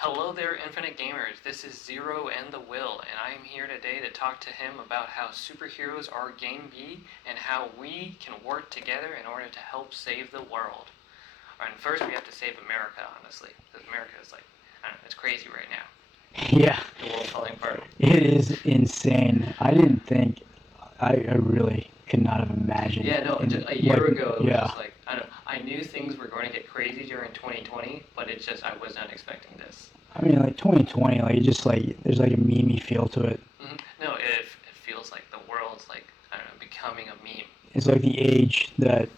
Hello there, Infinite Gamers. This is Zero and the Will, and I am here today to talk to him about how superheroes are Game B and how we can work together in order to help save the world. And first, we have to save America, honestly, because America is I don't know, it's crazy right now. Yeah, The world's falling apart. it is insane. I didn't think, I really could not have imagined. Yeah, no, a year ago, it was just I don't know, I knew things were going to get crazy during 2020, but it's just, I was not expecting this. I mean, 2020, there's a memey feel to it. Mm-hmm. No, it feels like the world's I don't know, becoming a meme. It's like the age that,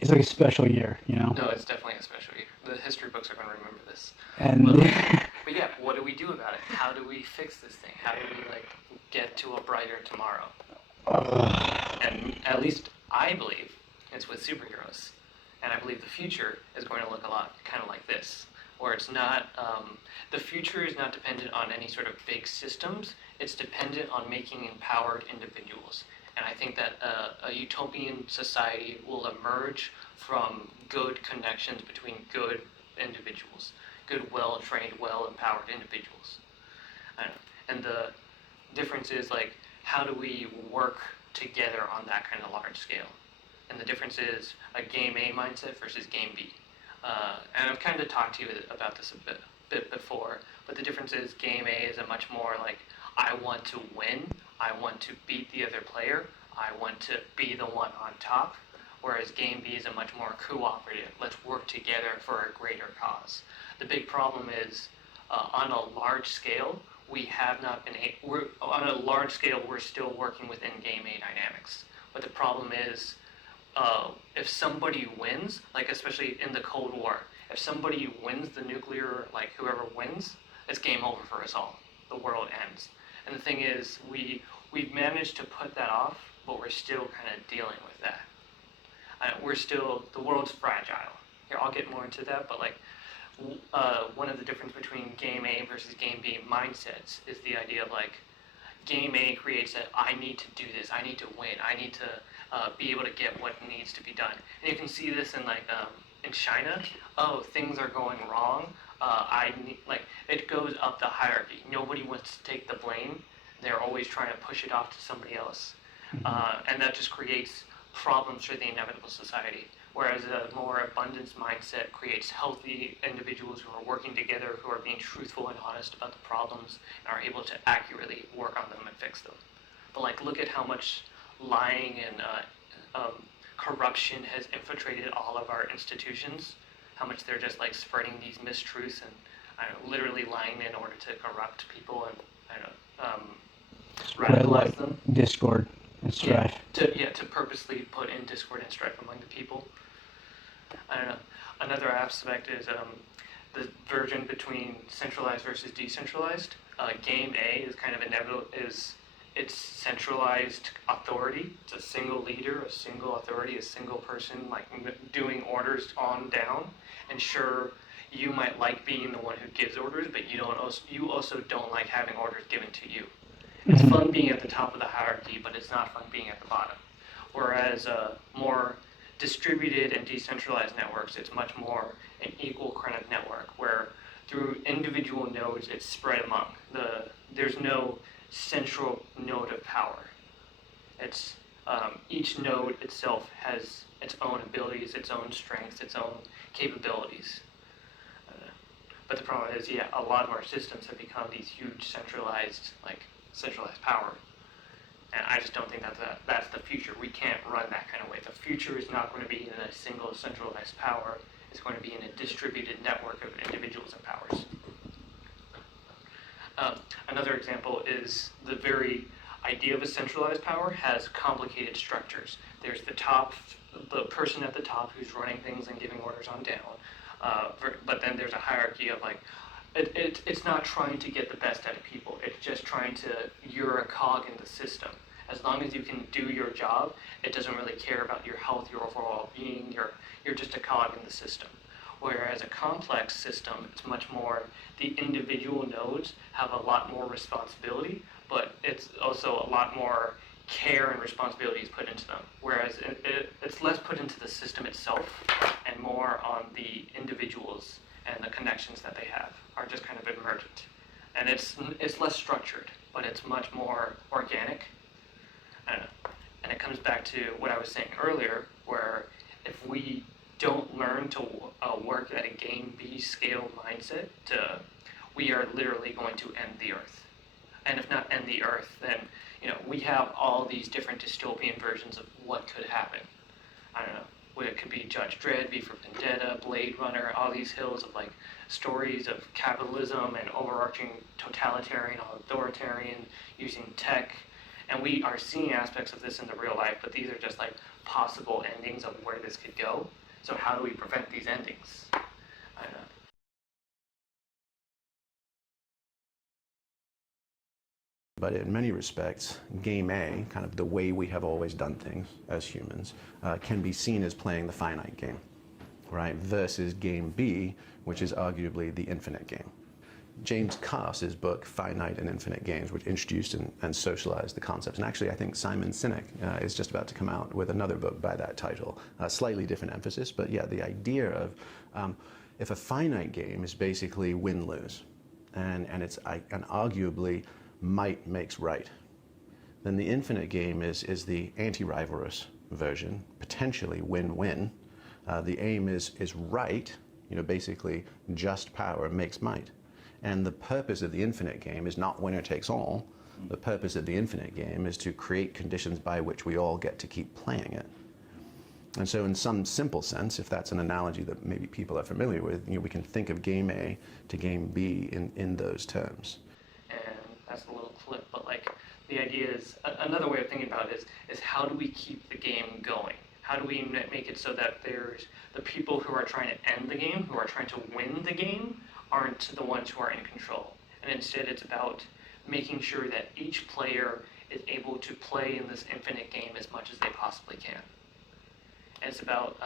it's like a special year, you know? No, it's definitely a special year. The history books are going to remember this. And But yeah, what do we do about it? How do we fix this thing? How do we get to a brighter tomorrow? And at least I believe it's with superheroes, and I believe the future is going to look a lot kind of like this, where it's not the future is not dependent on any sort of big systems. It's dependent on making empowered individuals. And I think that a utopian society will emerge from good connections between good individuals, good, well-trained, well-empowered individuals. And the difference is how do we work together on that kind of large scale? And the difference is a Game A mindset versus Game B. And I've kind of talked to you about this a bit before, but the difference is Game A is a much more I want to win, I want to beat the other player, I want to be the one on top, whereas Game B is a much more cooperative, let's work together for a greater cause. The big problem is on a large scale, we have not been on a large scale, we're still working within Game A dynamics. But the problem is, if somebody wins, especially in the Cold War, if somebody wins the nuclear, whoever wins, it's game over for us all. The world ends. And the thing is, we've managed to put that off, but we're still kind of dealing with that. The world's fragile. Here, I'll get more into that, but one of the difference between Game A versus Game B mindsets is the idea of Game A creates that I need to do this, I need to win, I need to be able to get what needs to be done. And you can see this in China. Oh, things are going wrong. It goes up the hierarchy. Nobody wants to take the blame. They're always trying to push it off to somebody else, and that just creates problems for the inevitable society. Whereas a more abundance mindset creates healthy individuals who are working together, who are being truthful and honest about the problems, and are able to accurately work on them and fix them. But look at how much lying and corruption has infiltrated all of our institutions. How much they're just spreading these mistruths and literally lying in order to corrupt people and radicalize them. Discord and strife. To purposely put in discord and strife among the people. I don't know. Another aspect is the version between centralized versus decentralized. Game A is kind of inevitable. It's centralized authority. It's a single leader, a single authority, a single person doing orders on down. And sure, you might like being the one who gives orders, but you also don't like having orders given to you. It's fun being at the top of the hierarchy, but it's not fun being at the bottom. Whereas more distributed and decentralized networks, it's much more an equal kind of network where through individual nodes it's spread among. There's no central node of power. It's each node itself has its own abilities, its own strengths, its own capabilities. But the problem is, a lot of our systems have become these huge centralized power. And I just don't think that's the future. We can't run that kind of way. The future is not going to be in a single centralized power. It's going to be in a distributed network of individuals and powers. Another example is the very idea of a centralized power has complicated structures. There's the person at the top who's running things and giving orders on down. But then there's a hierarchy of it's not trying to get the best out of people. It's just you're a cog in the system. As long as you can do your job, it doesn't really care about your health, your overall being. You're just a cog in the system. Whereas a complex system, it's much more the individual nodes have a lot more responsibility, but it's also a lot more care and responsibility is put into them. Whereas it's less put into the system itself and more on the individuals and the connections that they have are just kind of emergent. And it's less structured, but it's much more organic. I don't know. And it comes back to what I was saying earlier, where if we don't learn to work at a game B scale mindset, we are literally going to end the Earth. And if not end the Earth, then we have all these different dystopian versions of what could happen. I don't know. It could be Judge Dredd, V for Vendetta, Blade Runner, all these hills of like stories of capitalism and overarching totalitarian, authoritarian, using tech. And we are seeing aspects of this in the real life, but these are just like possible endings of where this could go. So how do we prevent these endings? I don't know. But in many respects, game A, kind of the way we have always done things as humans, can be seen as playing the finite game, right? Versus game B, which is arguably the infinite game. James Cass's book, Finite and Infinite Games, which introduced and socialized the concepts. And actually, I think Simon Sinek is just about to come out with another book by that title. Slightly different emphasis, but yeah, the idea of if a finite game is basically win-lose, and it's and arguably might makes right, then the infinite game is the anti-rivalrous version, potentially win-win. The aim is right, basically just power makes might. And the purpose of the infinite game is not winner takes all. The purpose of the infinite game is to create conditions by which we all get to keep playing it. And so in some simple sense, if that's an analogy that maybe people are familiar with, we can think of game A to game B in those terms. And that's a little clip, but like the idea is, another way of thinking about it is how do we keep the game going? How do we make it so that there's the people who are trying to end the game, who are trying to win the game, aren't the ones who are in control. And instead it's about making sure that each player is able to play in this infinite game as much as they possibly can. And it's about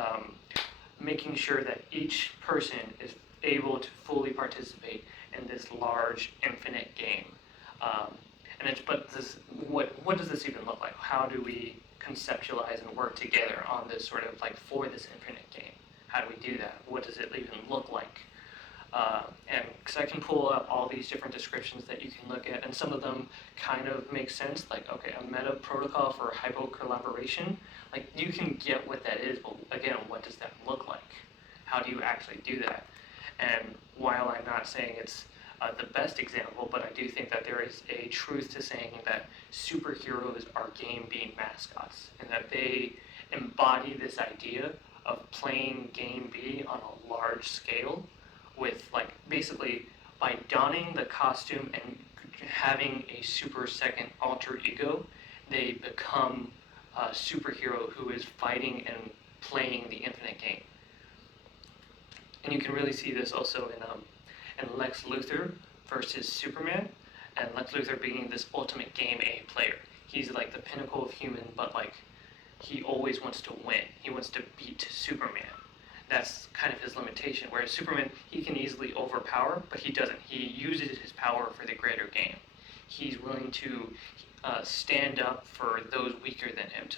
making sure that each person is able to fully participate in this large infinite game. What does this even look like? How do we conceptualize and work together on this sort of like for this infinite game? How do we do that? What does it even look like? And because I can pull up all these different descriptions that you can look at, and some of them kind of make sense, like, okay, a meta protocol for hypo-collaboration, like, you can get what that is, but again, what does that look like? How do you actually do that? And while I'm not saying it's the best example, but I do think that there is a truth to saying that superheroes are game B mascots, and that they embody this idea of playing game B on a large scale, with like basically by donning the costume and having a super second alter ego, they become a superhero who is fighting and playing the infinite game. And you can really see this also in Lex Luthor versus Superman, and Lex Luthor being this ultimate game A player. He's like the pinnacle of human, but like he always wants to win. He wants to beat Superman. That's kind of his limitation. Whereas Superman, he can easily overpower, but he doesn't. He uses his power for the greater game. He's willing to stand up for those weaker than him,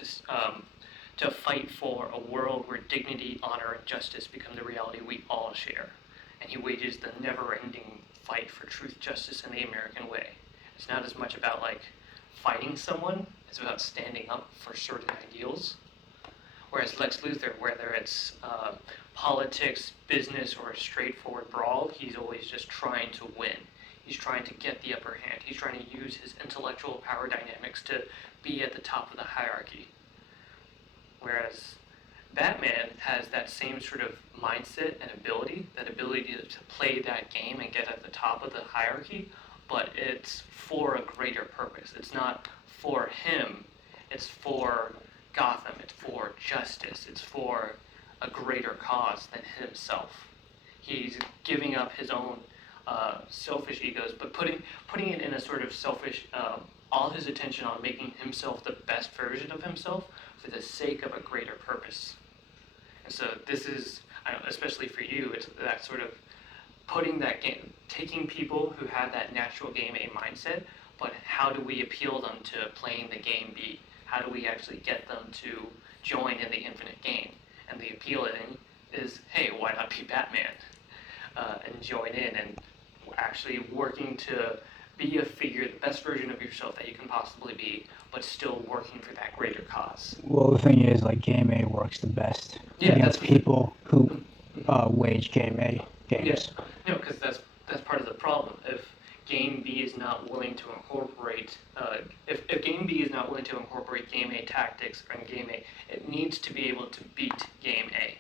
to fight for a world where dignity, honor, and justice become the reality we all share. And he wages the never-ending fight for truth, justice, and the American way. It's not as much about like fighting someone, it's about standing up for certain ideals. Whereas Lex Luthor, whether it's politics, business, or a straightforward brawl, he's always just trying to win. He's trying to get the upper hand. He's trying to use his intellectual power dynamics to be at the top of the hierarchy. Whereas Batman has that same sort of mindset and ability, that ability to play that game and get at the top of the hierarchy, but it's for a greater purpose. It's not for him, it's for Gotham, it's for justice, it's for a greater cause than himself. He's giving up his own selfish egos, but putting it in a sort of selfish, all his attention on making himself the best version of himself for the sake of a greater purpose. And so this is, especially for you, it's that sort of putting that game, taking people who have that natural game A mindset, but how do we appeal them to playing the game B? How do we actually get them to join in the infinite game? And the appeal in is, hey, why not be Batman? and join in and actually working to be the best version of yourself that you can possibly be, but still working for that greater cause. Well, the thing is, like, Game A works the best against people who wage Game A games. Yeah, no, because that's part of the problem. If Game B is not willing to incorporate, if Game B is not willing to incorporate Game A tactics in Game A, it needs to be able to beat Game A.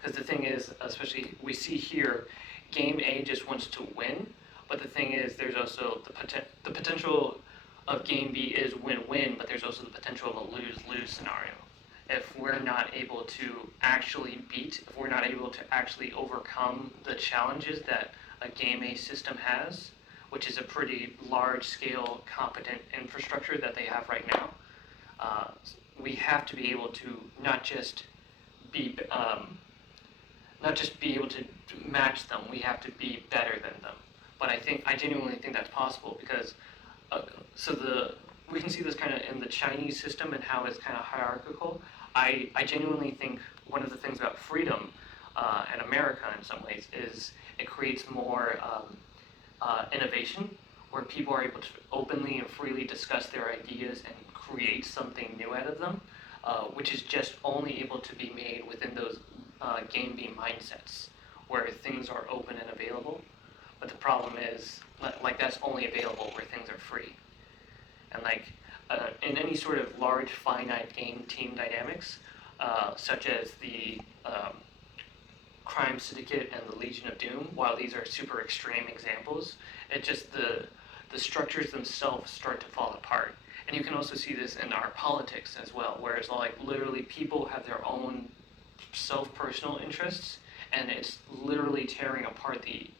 Because the thing is, especially we see here, Game A just wants to win, but the thing is, there's also the potential of Game B is win-win, but there's also the potential of a lose-lose scenario. If we're not able to actually if we're not able to actually overcome the challenges that a Game A system has, which is a pretty large-scale, competent infrastructure that they have right now, we have to be able to not just be able to match them. We have to be better than them. But I genuinely think that's possible because we can see this kind of in the Chinese system and how it's kind of hierarchical. I genuinely think one of the things about freedom and America in some ways is it creates more innovation where people are able to openly and freely discuss their ideas and create something new out of them, which is just only able to be made within those Game B mindsets where things are open and available. But the problem is, like that's only available where things are free. And in any sort of large finite game team dynamics, such as the Crime Syndicate and the Legion of Doom, while these are super extreme examples, it just the structures themselves start to fall apart. And you can also see this in our politics as well, whereas like literally people have their own self-personal interests, and it's literally tearing apart the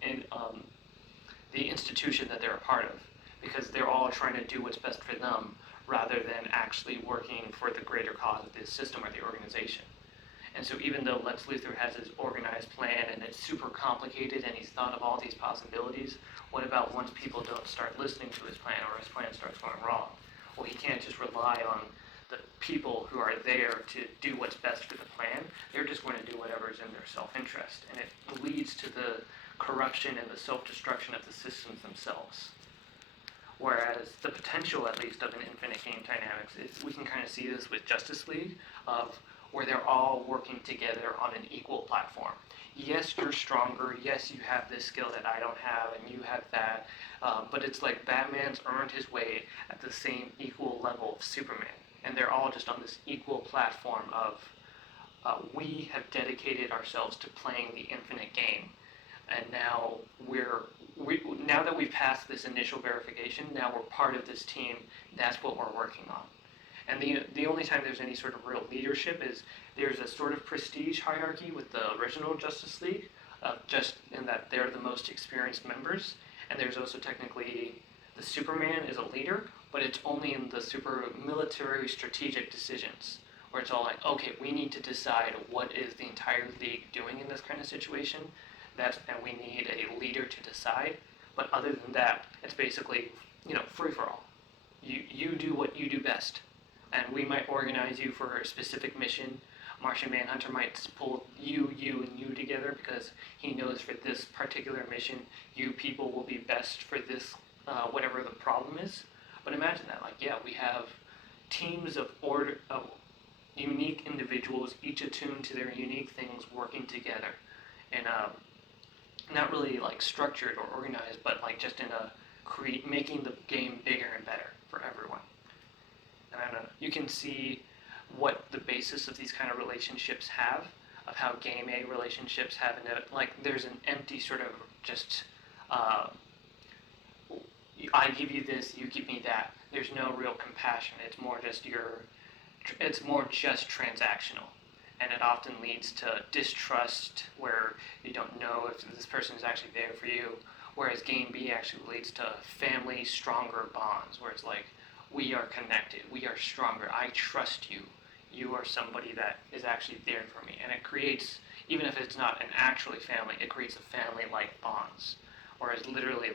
institution that they're a part of, because they're all trying to do what's best for them rather than actually working for the greater cause of the system or the organization. And so even though Lex Luthor has his organized plan and it's super complicated and he's thought of all these possibilities, what about once people don't start listening to his plan or his plan starts going wrong? Well, he can't just rely on the people who are there to do what's best for the plan. They're just going to do whatever's in their self-interest. And it leads to the corruption and the self-destruction of the systems themselves. Whereas the potential, at least, of an infinite game dynamics is we can kind of see this with Justice League, of where they're all working together on an equal platform. Yes, you're stronger. Yes, you have this skill that I don't have, and you have that. But it's like Batman's earned his way at the same equal level of Superman. And they're all just on this equal platform of we have dedicated ourselves to playing the infinite game. And now now that we've passed this initial verification, now we're part of this team. That's what we're working on. And the only time there's any sort of real leadership is there's a sort of prestige hierarchy with the original Justice League, just in that they're the most experienced members. And there's also technically the Superman is a leader, but it's only in the super military strategic decisions where it's all like, okay, we need to decide what is the entire league doing in this kind of situation. And we need a leader to decide. But other than that, it's basically, free for all. You do what you do best. And we might organize you for a specific mission. Martian Manhunter might pull you, and you together because he knows for this particular mission, you people will be best for this, whatever the problem is. But imagine that, we have teams of unique individuals, each attuned to their unique things, working together. And not really structured or organized, but just in making the game bigger and better for everyone. And I don't know, you can see what the basis of these kind of relationships have, of how Game A relationships have, there's an empty sort of just, I give you this, you give me that. There's no real compassion. It's more just transactional. And it often leads to distrust where you don't know if this person is actually there for you. Whereas Game B actually leads to family, stronger bonds, where it's like, we are connected, we are stronger, I trust you. You are somebody that is actually there for me. And it creates, even if it's not an actually family, it creates a family-like bonds. Whereas literally,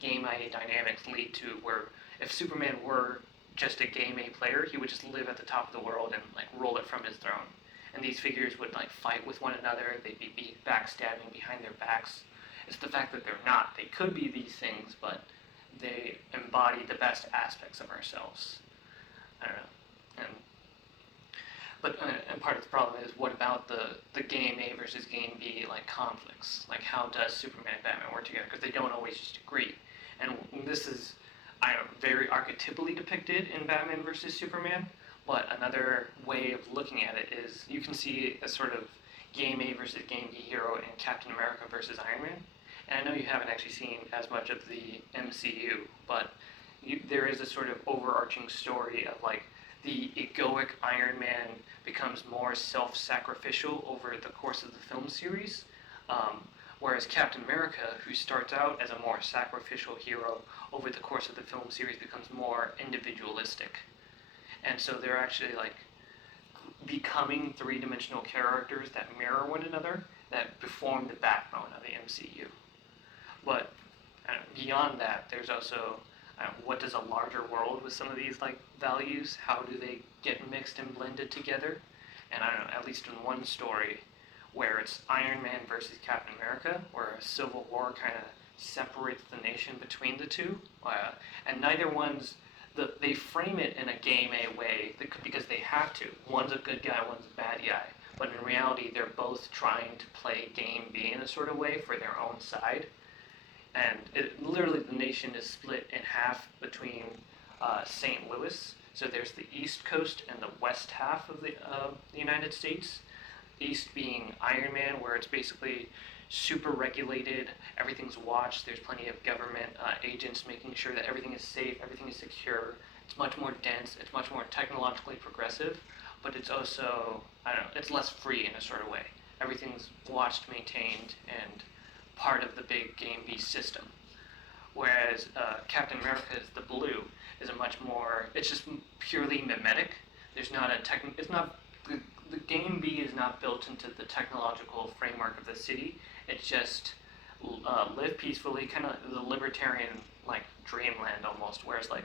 Game A dynamics lead to where if Superman were just a Game A player, he would just live at the top of the world and rule it from his throne. And these figures would fight with one another. They'd be backstabbing behind their backs. It's the fact that they're not. They could be these things, but they embody the best aspects of ourselves. I don't know. And part of the problem is, what about the game A versus game B like conflicts? Like, how does Superman and Batman work together? Because they don't always just agree. And this is, I don't know, very archetypally depicted in Batman versus Superman. But another way of looking at it is, you can see a sort of game A versus game B hero in Captain America versus Iron Man. And I know you haven't actually seen as much of the MCU, but there is a sort of overarching story of like the egoic Iron Man becomes more self-sacrificial over the course of the film series, whereas Captain America, who starts out as a more sacrificial hero, over the course of the film series becomes more individualistic. And so they're actually like becoming three-dimensional characters that mirror one another, that form the backbone of the MCU. But beyond that, there's also what does a larger world with some of these like values? How do they get mixed and blended together? And I don't know, at least in one story, where it's Iron Man versus Captain America, where a civil war kind of separates the nation between the two, and neither one's they frame it in a game A way because they have to. One's a good guy, one's a bad guy. But in reality, they're both trying to play game B in a sort of way for their own side. And literally the nation is split in half between St. Louis. So there's the East Coast and the west half of the United States. East being Iron Man, where it's basically super regulated, everything's watched, there's plenty of government agents making sure that everything is safe, everything is secure. It's much more dense, it's much more technologically progressive, but it's also, I don't know, it's less free in a sort of way. Everything's watched, maintained, and part of the big game B system. Whereas Captain America is the blue, is a much more, it's just purely mimetic. There's not a it's not, the game B is not built into the technological framework of the city. It's just live peacefully, kind of the libertarian like dreamland almost, where it's like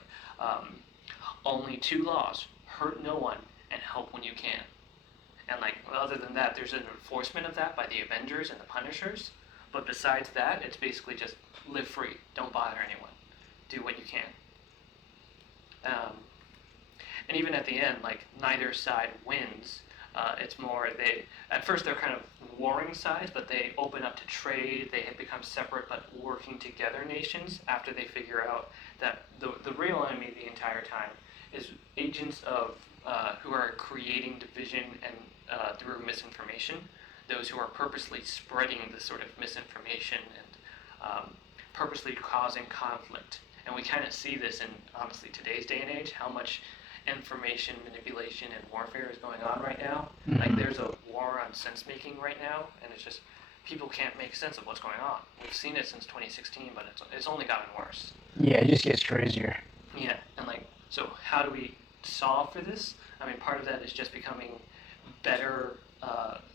only two laws: hurt no one and help when you can. And like other than that, there's an enforcement of that by the Avengers and the Punishers. But besides that, it's basically just live free, don't bother anyone, do what you can. And even at the end, like neither side wins. It's more at first they're kind of warring sides, but they open up to trade. They have become separate but working together nations after they figure out that the real enemy the entire time is agents of who are creating division and through misinformation. Those who are purposely spreading this sort of misinformation and purposely causing conflict. And we kind of see this in honestly today's day and age, how much information manipulation and warfare is going on right now. Mm-hmm. Like there's a war on sense making right now, and it's just people can't make sense of what's going on. We've seen it since 2016, but it's only gotten worse. Yeah, it just gets crazier. Yeah, and like, so how do we solve for this? I mean, part of that is just becoming better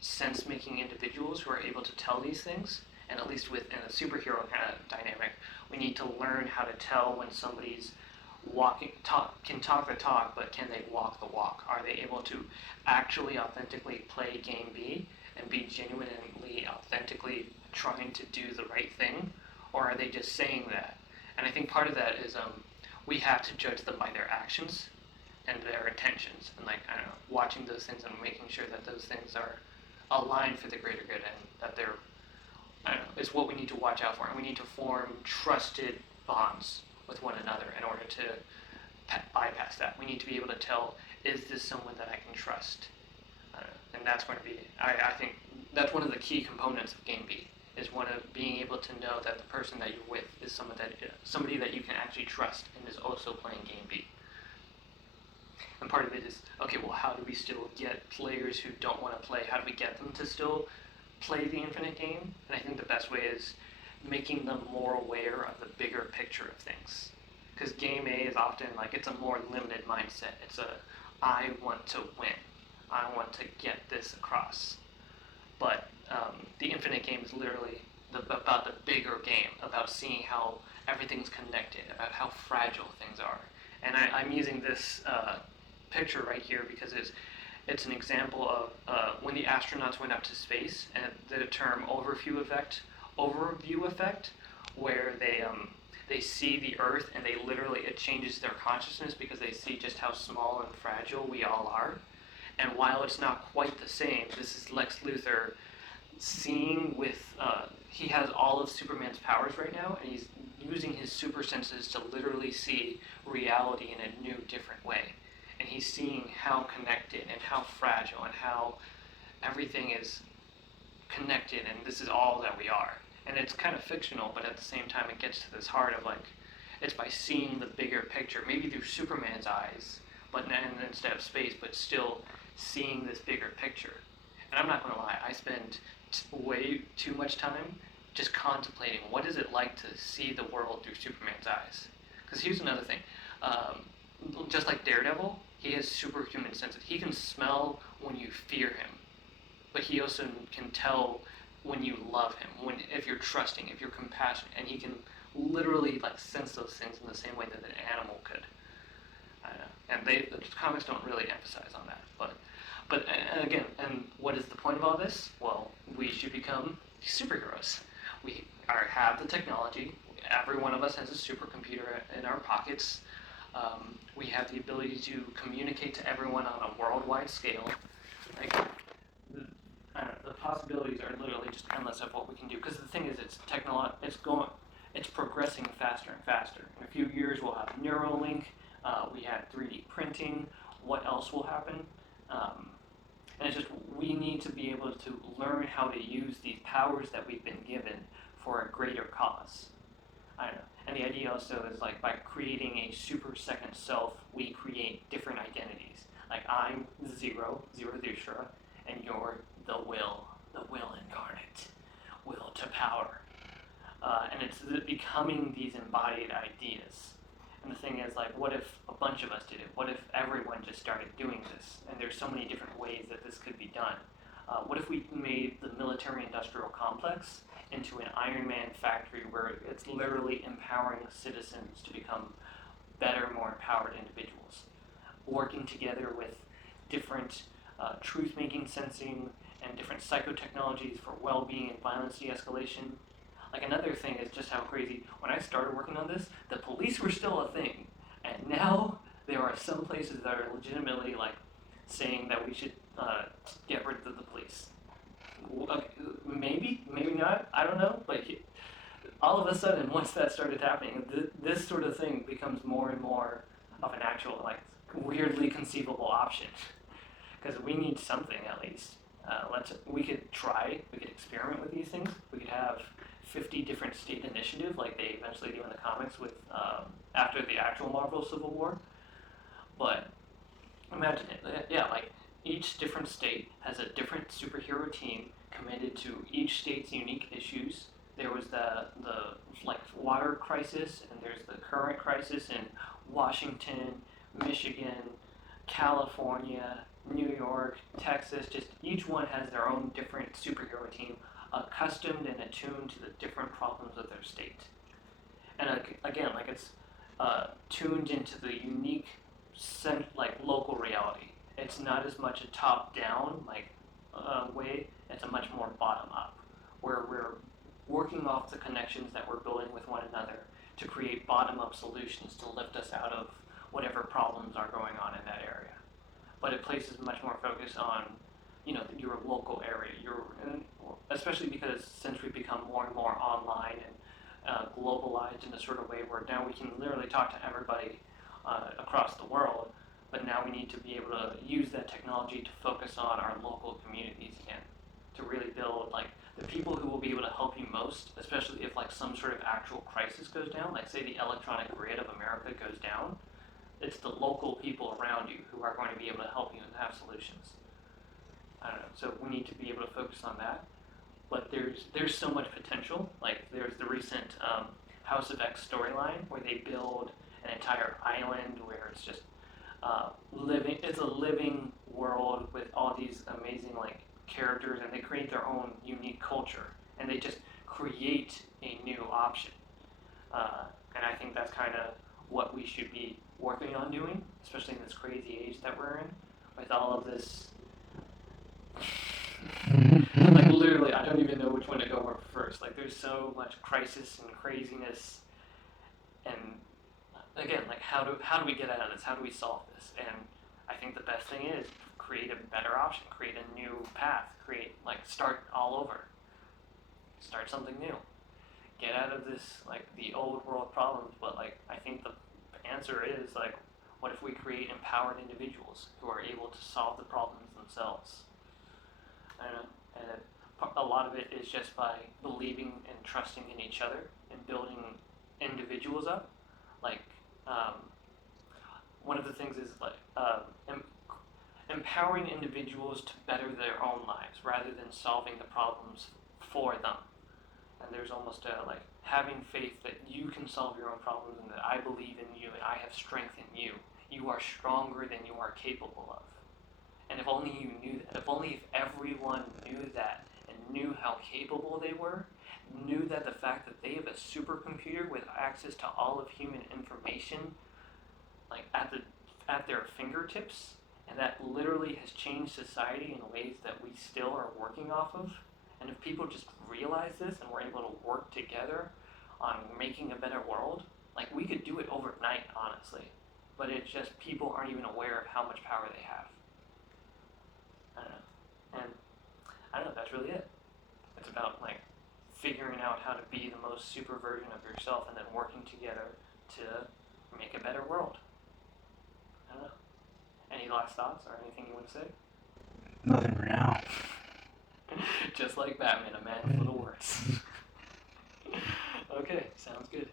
sense making individuals who are able to tell these things. And at least within a superhero kind of dynamic, we need to learn how to tell when somebody's can talk the talk, but can they walk the walk? Are they able to actually authentically play game B and be genuinely authentically trying to do the right thing, or are they just saying that? And I think part of that is we have to judge them by their actions and their intentions, and like, I don't know, watching those things and making sure that those things are aligned for the greater good, and that they're, I don't know, is what we need to watch out for. And we need to form trusted bonds with one another in order to bypass that. We need to be able to tell, is this someone that I can trust? And that's going to be, I think, that's one of the key components of Game B, is one of being able to know that the person that you're with is somebody that you can actually trust and is also playing Game B. And part of it is, okay, well, how do we still get players who don't want to play, how do we get them to still play the infinite game? And I think the best way is making them more aware of the bigger picture of things. Because game A is often like, it's a more limited mindset. It's I want to win. I want to get this across. But the infinite game is literally about the bigger game, about seeing how everything's connected, about how fragile things are. And I'm using this picture right here because it's an example of when the astronauts went up to space, and the term overview effect overview effect, where they see the Earth and it changes their consciousness because they see just how small and fragile we all are. And while it's not quite the same, this is Lex Luthor seeing with, he has all of Superman's powers right now, and he's using his super senses to literally see reality in a new, different way. And he's seeing how connected and how fragile and how everything is connected, and this is all that we are. And it's kind of fictional, but at the same time it gets to this heart of like, it's by seeing the bigger picture, maybe through Superman's eyes, but then instead of space, but still seeing this bigger picture. And I'm not going to lie, I spend way too much time just contemplating what is it like to see the world through Superman's eyes. Because here's another thing, just like Daredevil, he has superhuman senses. He can smell when you fear him, but he also can tell when you love him, if you're trusting, if you're compassionate, and he can literally like sense those things in the same way that an animal could. I don't know. And the comics don't really emphasize on that, but and again, and what is the point of all this? Well, we should become superheroes. We have the technology. Every one of us has a supercomputer in our pockets. We have the ability to communicate to everyone on a worldwide scale. Like, I don't know, the possibilities are literally just endless of what we can do. Because the thing is, it's progressing faster and faster. In a few years, we'll have Neuralink. We have 3D printing. What else will happen? And it's just, we need to be able to learn how to use these powers that we've been given for a greater cause. I don't know. And the idea also is like, by creating a super second self, we create different identities. Like, I'm Zarathustra, and you're the will incarnate, will to power. And it's becoming these embodied ideas. And the thing is, like, what if a bunch of us did it? What if everyone just started doing this? And there's so many different ways that this could be done. What if we made the military-industrial complex into an Iron Man factory where it's literally empowering citizens to become better, more empowered individuals, working together with different truth-making sensing and different psychotechnologies for well-being and violence de-escalation. Like, another thing is just how crazy, when I started working on this, the police were still a thing, and now there are some places that are legitimately like saying that we should get rid of the police. Maybe not, I don't know, but all of a sudden, once that started happening, this sort of thing becomes more and more of an actual, like, weirdly conceivable option. Because we need something, at least. We could experiment with these things. We could have 50 different state initiatives, like they eventually do in the comics with after the actual Marvel Civil War. But imagine it, yeah, like each different state has a different superhero team committed to each state's unique issues. There was the like water crisis, and there's the current crisis in Washington, Michigan, California, New York, Texas. Just each one has their own different superhero team, accustomed and attuned to the different problems of their state. And again, like, it's tuned into the unique local reality. It's not as much a top-down way. It's a much more bottom-up, where we're working off the connections that we're building with one another to create bottom-up solutions to lift us out of whatever problems are going on in that area. But it places much more focus on, your local area, especially because since we've become more and more online and globalized in a sort of way where now we can literally talk to everybody across the world, but now we need to be able to use that technology to focus on our local communities again, to really build, like, the people who will be able to help you most, especially if, like, some sort of actual crisis goes down, like, say the electronic grid of America goes down. It's the local people around you who are going to be able to help you and have solutions. I don't know. So we need to be able to focus on that. But there's so much potential. Like, there's the recent House of X storyline where they build an entire island where it's just living. It's a living world with all these amazing, like, characters, and they create their own unique culture, and they just create a new option. And I think that's kind of what we should be working on doing, especially in this crazy age that we're in, with all of this. Like, literally, I don't even know which one to go over first. Like, there's so much crisis and craziness, and again, like, how do we get out of this? How do we solve this? And I think the best thing is create a better option, create a new path, start all over, start something new, get out of this like the old world problems. But like, I think the answer is like, what if we create empowered individuals who are able to solve the problems themselves? I don't know, and a lot of it is just by believing and trusting in each other and building individuals up. Like, one of the things is like empowering individuals to better their own lives rather than solving the problems for them. And there's almost a like having faith that you can solve your own problems and that I believe in you and I have strength in you. You are stronger than you are capable of. And if only you knew that, if only if everyone knew that and knew how capable they were, knew that the fact that they have a supercomputer with access to all of human information, like at their fingertips, and that literally has changed society in ways that we still are working off of. And if people just realize this and we're able to work together on making a better world, like we could do it overnight, honestly. But it's just people aren't even aware of how much power they have. I don't know. And I don't know, that's really it. It's about like figuring out how to be the most super version of yourself and then working together to make a better world. I don't know. Any last thoughts or anything you want to say? Nothing for now. Just like Batman, a man full of words. Okay, sounds good.